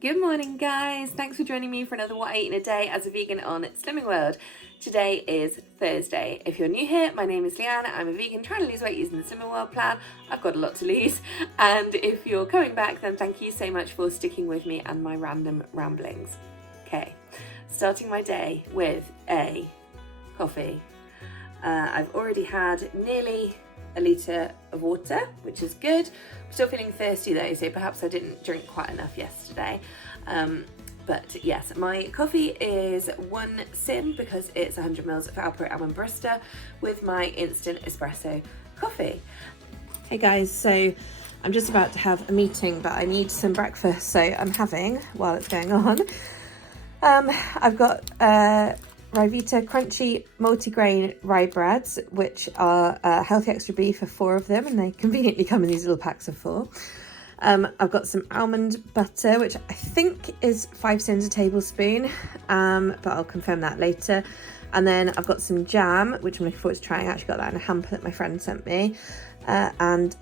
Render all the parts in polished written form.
Good morning, guys. Thanks for joining me for another What I Eat in a Day as a vegan on Slimming World. Today is Thursday. If you're new here, my name is Leanne. I'm a vegan trying to lose weight using the Slimming World plan. I've got a lot to lose. And if you're coming back, then thank you so much for sticking with me and my random ramblings. Okay, starting my day with a coffee. I've already had nearly a litre of water, which is good. I'm still feeling thirsty though, so perhaps I didn't drink quite enough yesterday. But yes, my coffee is 1 sin because it's 100 ml of Alpro Almond Barista with my instant espresso coffee. Hey guys, so I'm just about to have a meeting, but I need some breakfast, so I'm having, while it's going on, I've got Ryvita Crunchy Multigrain Rye Breads, which are healthy extra beef for 4 of them, and they conveniently come in these little packs of 4. I've got some almond butter, which I think is 5 sins a tablespoon, but I'll confirm that later. And then I've got some jam, which I'm looking forward to trying. I actually got that in a hamper that my friend sent me. That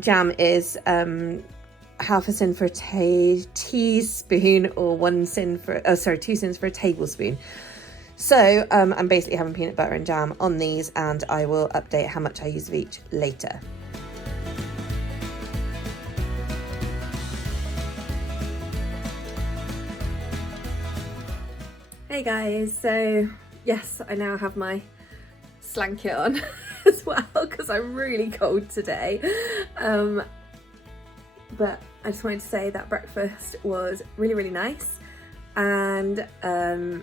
jam is half a sin for a teaspoon, or 2 sins for a tablespoon. So I'm basically having peanut butter and jam on these, and I will update how much I use of each later. Hey guys, so yes, I now have my slanket on as well because I'm really cold today. But I just wanted to say that breakfast was really, really nice, and I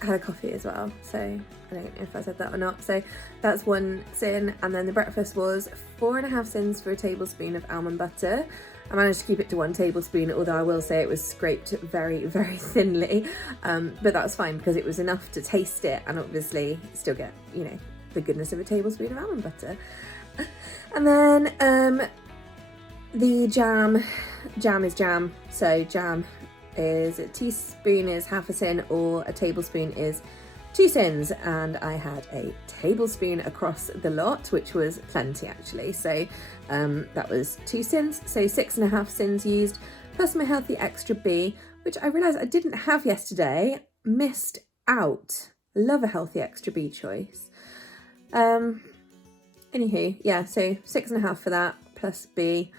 had a coffee as well, so I don't know if I said that or not. So that's 1 sin, and then the breakfast was 4.5 sins for a tablespoon of almond butter. I managed to keep it to 1 tablespoon, although I will say it was scraped very, very thinly, but that was fine because it was enough to taste it and obviously still get, you know, the goodness of a tablespoon of almond butter. And then the jam is jam, so jam is a teaspoon is half a sin, or a tablespoon is 2 sins, and I had a tablespoon across the lot, which was plenty actually. So that was 2 sins, so 6.5 sins used, plus my healthy extra B, which I realised I didn't have yesterday, missed out. Love a healthy extra B choice. Anywho, yeah, so 6.5 for that, plus B,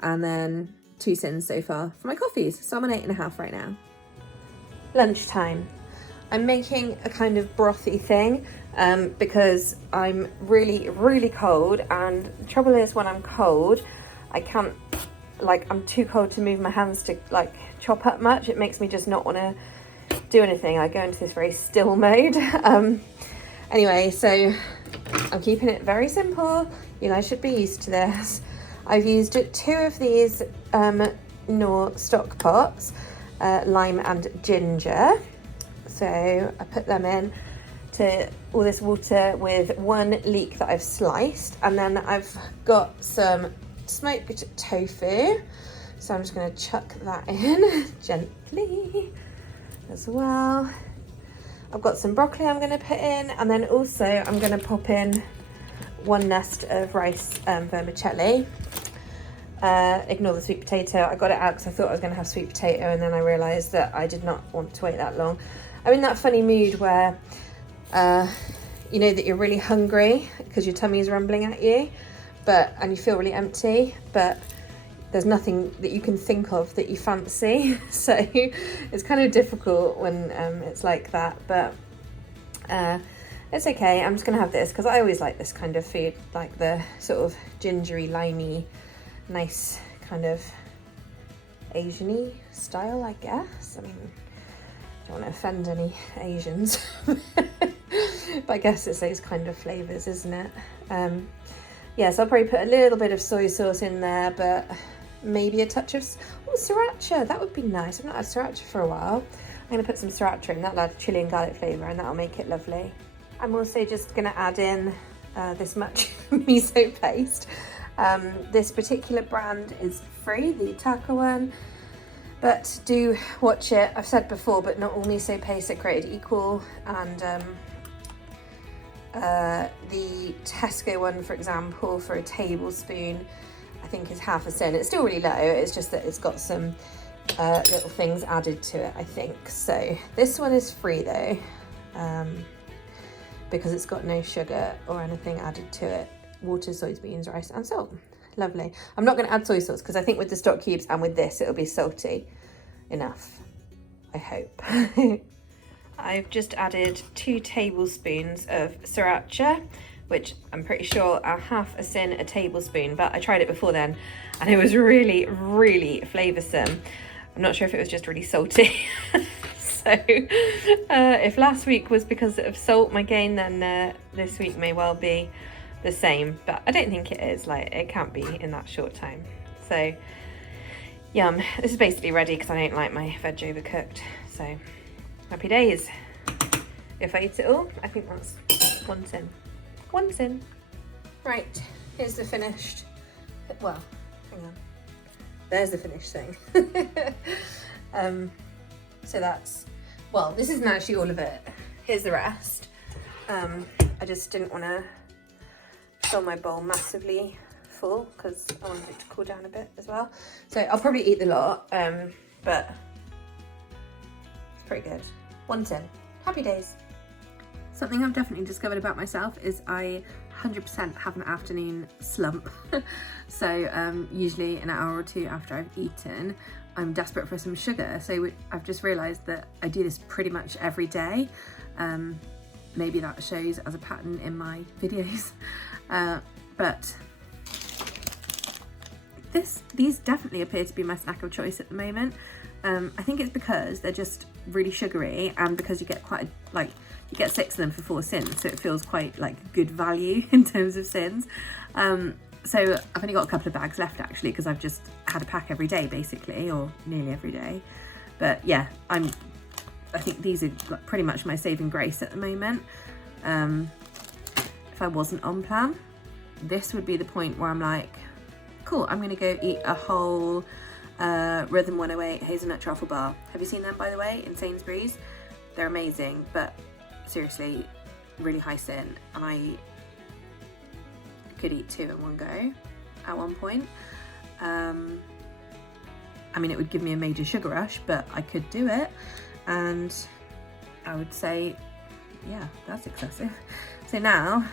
and then 2 sins so far for my coffees. So I'm on 8.5 right now. Lunchtime. I'm making a kind of brothy thing because I'm really, really cold, and the trouble is when I'm cold, I can't, I'm too cold to move my hands to chop up much. It makes me just not want to do anything. I go into this very still mode. Anyway, so I'm keeping it very simple. You guys should be used to this. I've used 2 of these Knorr stock pots, lime and ginger. So I put them in to all this water with 1 leek that I've sliced, and then I've got some smoked tofu. So I'm just going to chuck that in gently as well. I've got some broccoli I'm going to put in, and then also I'm going to pop in 1 nest of rice vermicelli. Ignore the sweet potato. I got it out because I thought I was going to have sweet potato, and then I realised that I did not want to wait that long. I'm in that funny mood where you know that you're really hungry because your tummy is rumbling at you, and you feel really empty, but there's nothing that you can think of that you fancy. So it's kind of difficult when it's like that, but it's okay. I'm just gonna have this because I always like this kind of food, like the sort of gingery, limey, nice kind of Asian-y style, I guess. I mean, I don't want to offend any Asians, but I guess it's those kind of flavours, isn't it? Yeah, so I'll probably put a little bit of soy sauce in there, but maybe a touch of sriracha. That would be nice. I've not had sriracha for a while. I'm going to put some sriracha in. That'll add chili and garlic flavour, and that'll make it lovely. I'm also just going to add in this much miso paste. This particular brand is free, the Taka one, but do watch it. I've said before, but not all miso pastes are created equal, and the Tesco one, for example, for a tablespoon, I think is half a sin. It's still really low, it's just that it's got some little things added to it, I think. So this one is free though, because it's got no sugar or anything added to it. Water, soybeans, rice and salt. Lovely. I'm not going to add soy sauce because I think with the stock cubes and with this it'll be salty enough, I hope. I've just added 2 tablespoons of sriracha, which I'm pretty sure are half a sin a tablespoon, but I tried it before then and it was really, really flavoursome. I'm not sure if it was just really salty. So if last week was because of salt, my gain, then this week may well be the same, but I don't think it is. Like, it can't be in that short time. So yum. This is basically ready because I don't like my veg overcooked. So happy days. If I eat it all, I think that's 1 sin. 1 sin. Right, here's the finished, well, hang on. There's the finished thing. So that's, well, this isn't actually all of it. Here's the rest. I just didn't want to fill my bowl massively full because I wanted it to cool down a bit as well. So I'll probably eat the lot, but it's pretty good. 1 sin. Happy days. Something I've definitely discovered about myself is I 100% have an afternoon slump. So usually an hour or 2 after I've eaten, I'm desperate for some sugar. So I've just realised that I do this pretty much every day. Maybe that shows as a pattern in my videos. But these definitely appear to be my snack of choice at the moment. I think it's because they're just really sugary and because you get quite you get 6 of them for 4 cents, so it feels quite like good value in terms of cents. So I've only got a couple of bags left actually because I've just had a pack every day basically, or nearly every day. But yeah, I think these are pretty much my saving grace at the moment. If I wasn't on plan, this would be the point where I'm like, cool, I'm gonna go eat a whole Rhythm 108 hazelnut truffle bar. Have you seen them, by the way, in Sainsbury's? They're amazing, but seriously, really high sin, and I could eat 2 in one go at one point. I mean, it would give me a major sugar rush, but I could do it, and I would say, yeah, that's excessive. So now,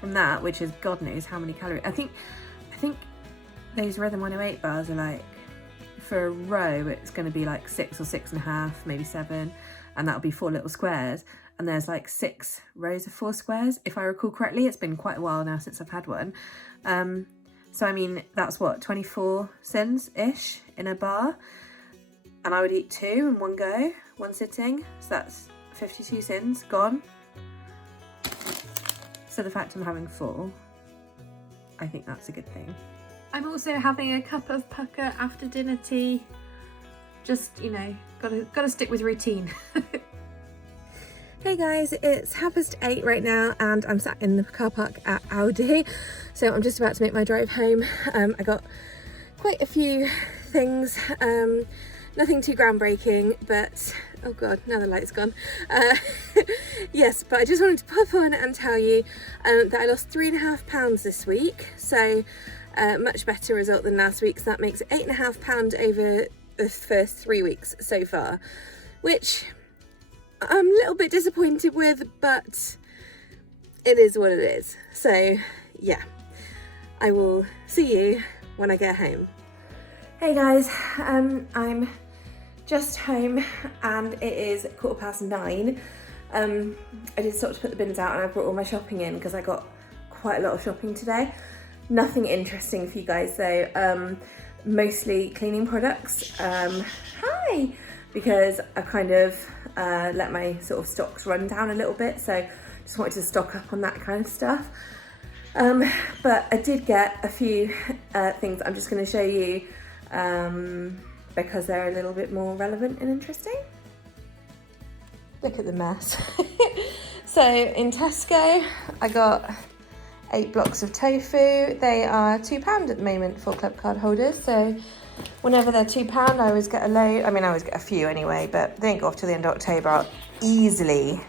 from that, which is God knows how many calories, I think those Rhythm 108 bars are like, for a row, it's going to be like 6 or 6.5, maybe 7, and that'll be 4 little squares. And there's like 6 rows of 4 squares, if I recall correctly. It's been quite a while now since I've had one. So I mean, that's what, 24 cents-ish in a bar. And I would eat 2 in one go, one sitting. So that's 52 cents gone. So the fact I'm having 4, I think that's a good thing. I'm also having a cup of pucker after dinner tea. Just, you know, gotta stick with routine. Hey guys, it's 8:30 right now and I'm sat in the car park at Aldi. So I'm just about to make my drive home. I got quite a few things, nothing too groundbreaking, but oh god, now the light's gone. Yes, but I just wanted to pop on and tell you that I lost 3.5 pounds this week. So much better result than last week. So that makes 8.5 pounds over the first 3 weeks so far, which I'm a little bit disappointed with, but it is what it is. So yeah, I will see you when I get home. Hey guys, I'm just home and it is 9:15. I did start to put the bins out and I brought all my shopping in because I got quite a lot of shopping today. Nothing interesting for you guys though, mostly cleaning products. Hi! Because I kind of let my sort of stocks run down a little bit, so just wanted to stock up on that kind of stuff. But I did get a few things I'm just going to show you because they're a little bit more relevant and interesting. Look at the mess. So in Tesco I got 8 blocks of tofu. They are £2 at the moment for club card holders, so whenever they're £2 I always get a load. I mean, I always get a few anyway, but they don't go off till the end of October. I'll easily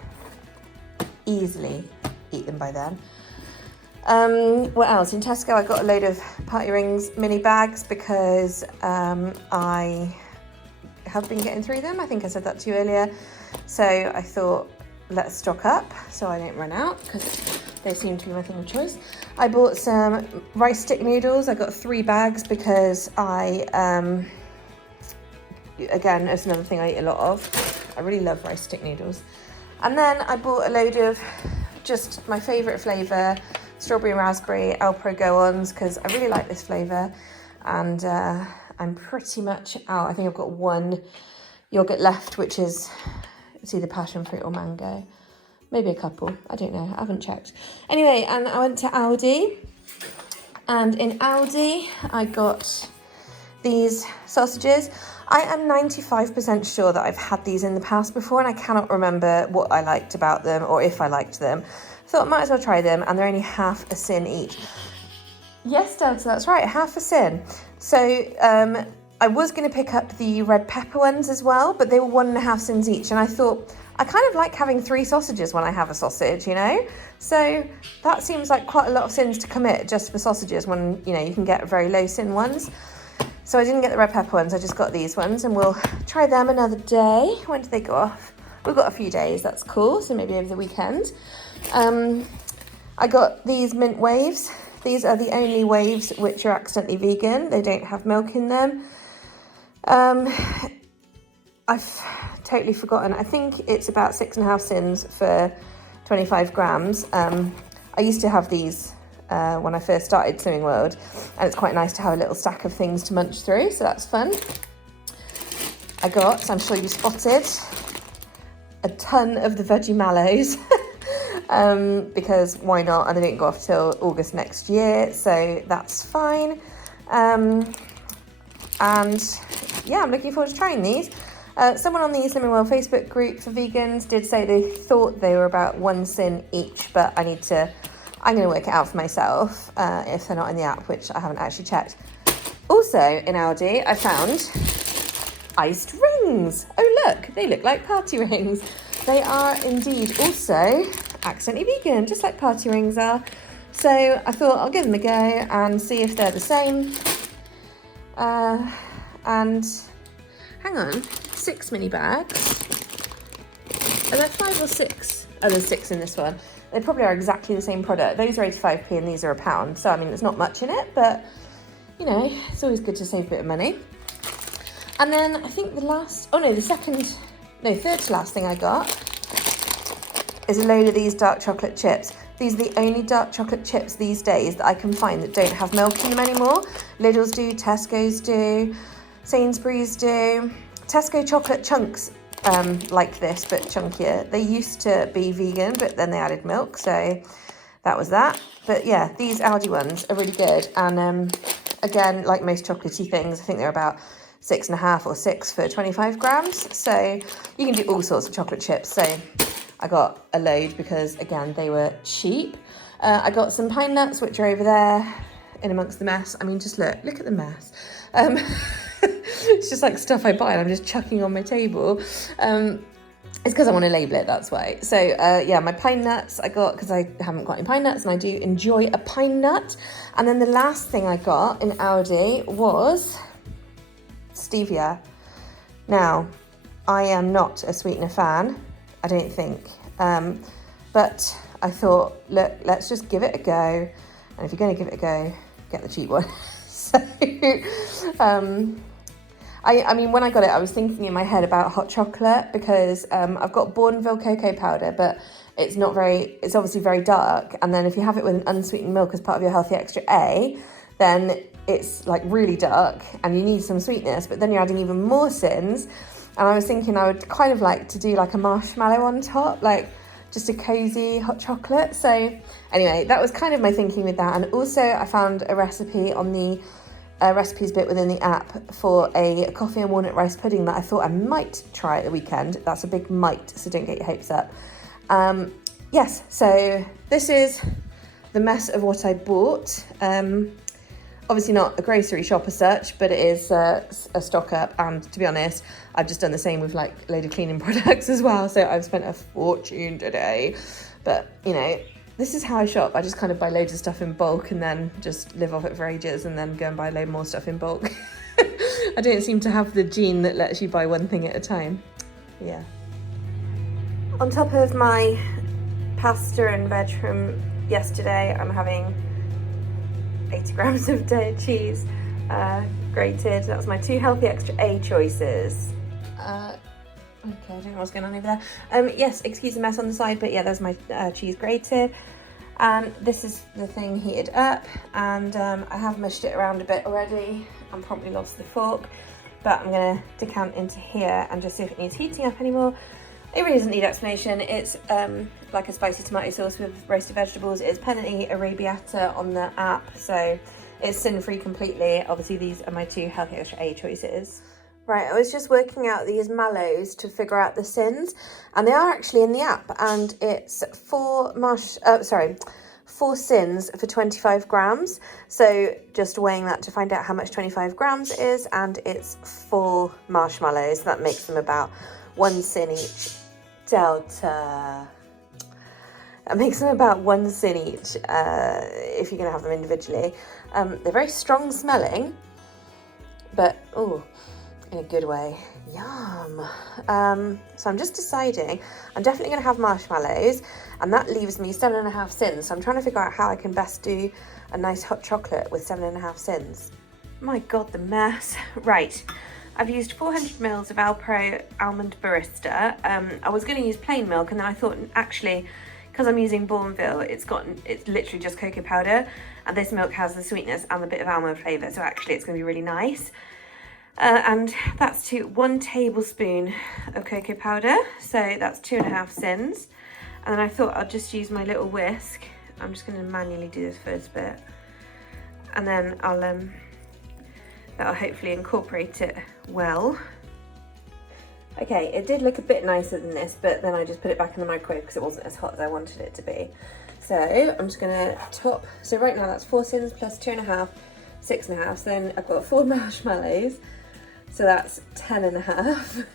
eat them by then. What else? In Tesco, I got a load of Party Rings mini bags because I have been getting through them. I think I said that to you earlier. So I thought, let's stock up so I don't run out because they seem to be my thing of choice. I bought some rice stick noodles. I got 3 bags because I, again, it's another thing I eat a lot of. I really love rice stick noodles. And then I bought a load of just my favourite flavour, strawberry and raspberry Alpro Go-Ons, because I really like this flavour. And I'm pretty much out. I think I've got 1 yoghurt left, which is, it's either passion fruit or mango. Maybe a couple, I don't know, I haven't checked. Anyway, and I went to Aldi, and in Aldi, I got these sausages. I am 95% sure that I've had these in the past before, and I cannot remember what I liked about them or if I liked them. Thought I might as well try them, and they're only half a sin each. Yes, Delta, that's right, half a sin. So I was going to pick up the red pepper ones as well, but they were 1.5 sins each, and I thought, I kind of like having 3 sausages when I have a sausage, you know? So that seems like quite a lot of sins to commit just for sausages when, you know, you can get very low sin ones. So I didn't get the red pepper ones, I just got these ones, and we'll try them another day. When do they go off? We've got a few days, that's cool, so maybe over the weekend. I got these mint waves. These are the only waves which are accidentally vegan. They don't have milk in them. I've totally forgotten. I think it's about 6.5 sins for 25 grams. I used to have these when I first started Slimming World, and it's quite nice to have a little stack of things to munch through, so that's fun. I got, I'm sure you spotted, a ton of the veggie mallows because why not? And they don't go off till August next year, so that's fine. And yeah, I'm looking forward to trying these. Someone on the Slimming World Facebook group for vegans did say they thought they were about 1 sin each, but I'm going to work it out for myself if they're not in the app, which I haven't actually checked. Also in Aldi, I found iced rings. Oh look, they look like party rings. They are indeed also accidentally vegan, just like party rings are. So I thought I'll give them a go and see if they're the same. And hang on, 6 mini bags. Are there 5 or 6? Oh, there's 6 in this one. They probably are exactly the same product. Those are 85p and these are £1. So, I mean, there's not much in it, but, you know, it's always good to save a bit of money. And then I think third to last thing I got is a load of these dark chocolate chips. These are the only dark chocolate chips these days that I can find that don't have milk in them anymore. Lidl's do, Tesco's do, Sainsbury's do. Tesco chocolate chunks like this, but chunkier. They used to be vegan, but then they added milk, so that was that. But yeah, these Aldi ones are really good. And again, like most chocolatey things, I think they're about 6.5 or 6 for 25 grams. So you can do all sorts of chocolate chips. So I got a load because, again, they were cheap. I got some pine nuts, which are over there in amongst the mess. I mean, just look at the mess. It's just like stuff I buy and I'm just chucking on my table. It's because I want to label it, that's why. So yeah, my pine nuts I got because I haven't got any pine nuts and I do enjoy a pine nut. And then the last thing I got in Aldi was stevia. Now, I am not a sweetener fan, I don't think. But I thought, look, let's just give it a go. And if you're going to give it a go, get the cheap one. So, I mean, when I got it, I was thinking in my head about hot chocolate because I've got Bourneville cocoa powder, but it's obviously very dark. And then if you have it with an unsweetened milk as part of your Healthy Extra A, then it's like really dark and you need some sweetness, but then you're adding even more sins. And I was thinking I would kind of like to do like a marshmallow on top, like just a cozy hot chocolate. So anyway, that was kind of my thinking with that. And also I found a recipe on the recipes bit within the app for a coffee and walnut rice pudding that I thought I might try at the weekend. That's a big might, so don't get your hopes up. Yes, so this is the mess of what I bought. Obviously not a grocery shop as such, but it is a stock up. And to be honest, I've just done the same with like a load of cleaning products as well. So I've spent a fortune today. But, you know, This is how I shop. I just kind of buy loads of stuff in bulk and then just live off it for ages and then go and buy a load more stuff in bulk. I don't seem to have the gene that lets you buy one thing at a time. Yeah. On top of my pasta and veg from yesterday, I'm having 80 grams of cheese grated. That's my 2 healthy extra A choices. Okay, I don't know what's going on over there. Yes, excuse the mess on the side, but yeah, there's my cheese grated. And this is the thing heated up, and I have mushed it around a bit already and probably lost the fork, but I'm going to decant into here and just see if it needs heating up anymore. It really doesn't need explanation. It's like a spicy tomato sauce with roasted vegetables. It's Penne Arrabbiata on the app, so it's sin-free completely. Obviously, these are my 2 healthy extra A choices. Right, I was just working out these mallows to figure out the sins, and they are actually in the app, and it's 4 sins for 25 grams. So just weighing that to find out how much 25 grams is, and it's 4 marshmallows. That makes them about 1 sin each. Delta. That makes them about 1 sin each if you're going to have them individually. They're very strong smelling, but oh, in a good way. Yum. So I'm just deciding. I'm definitely going to have marshmallows, and that leaves me 7.5 sins. So I'm trying to figure out how I can best do a nice hot chocolate with 7.5 sins. My God, the mess. Right. I've used 400 mils of Alpro Almond Barista. I was going to use plain milk, and then I thought actually, because I'm using Bourneville, it's literally just cocoa powder, and this milk has the sweetness and a bit of almond flavour, so actually it's going to be really nice. And that's 1 tablespoon of cocoa powder, so that's 2.5 sins. And then I thought I'd just use my little whisk. I'm just going to manually do this first bit, and then that'll hopefully incorporate it well. Okay, it did look a bit nicer than this, but then I just put it back in the microwave because it wasn't as hot as I wanted it to be. So I'm just gonna top, so right now that's 4 sins plus 2.5, 6.5. So then I've got 4 marshmallows, so that's 10.5.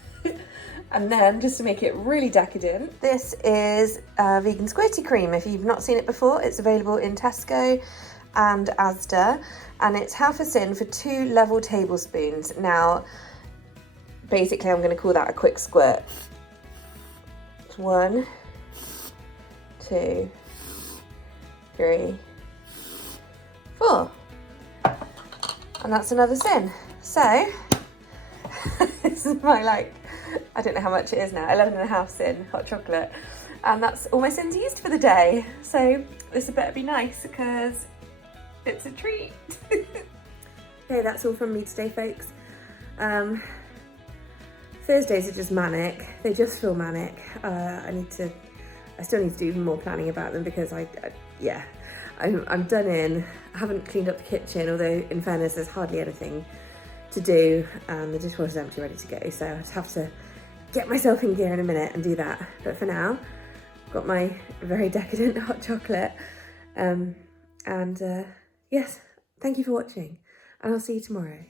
And then, just to make it really decadent, this is vegan squirty cream. If you've not seen it before, it's available in Tesco and Asda, and it's half a sin for 2 level tablespoons. Now, basically, I'm going to call that a quick squirt. 1, 2, 3, 4, and that's another sin. So this is my I don't know how much it is now, 11.5 sin hot chocolate, and that's all my sins used for the day. So this had better be nice because it's a treat. Okay, that's all from me today, folks. Thursdays are just manic. They just feel manic. I still need to do even more planning about them because I'm done in. I haven't cleaned up the kitchen, although in fairness there's hardly anything to do, and the dishwasher's empty, ready to go. So I just have to get myself in gear in a minute and do that. But for now, I've got my very decadent hot chocolate. Yes, thank you for watching, and I'll see you tomorrow.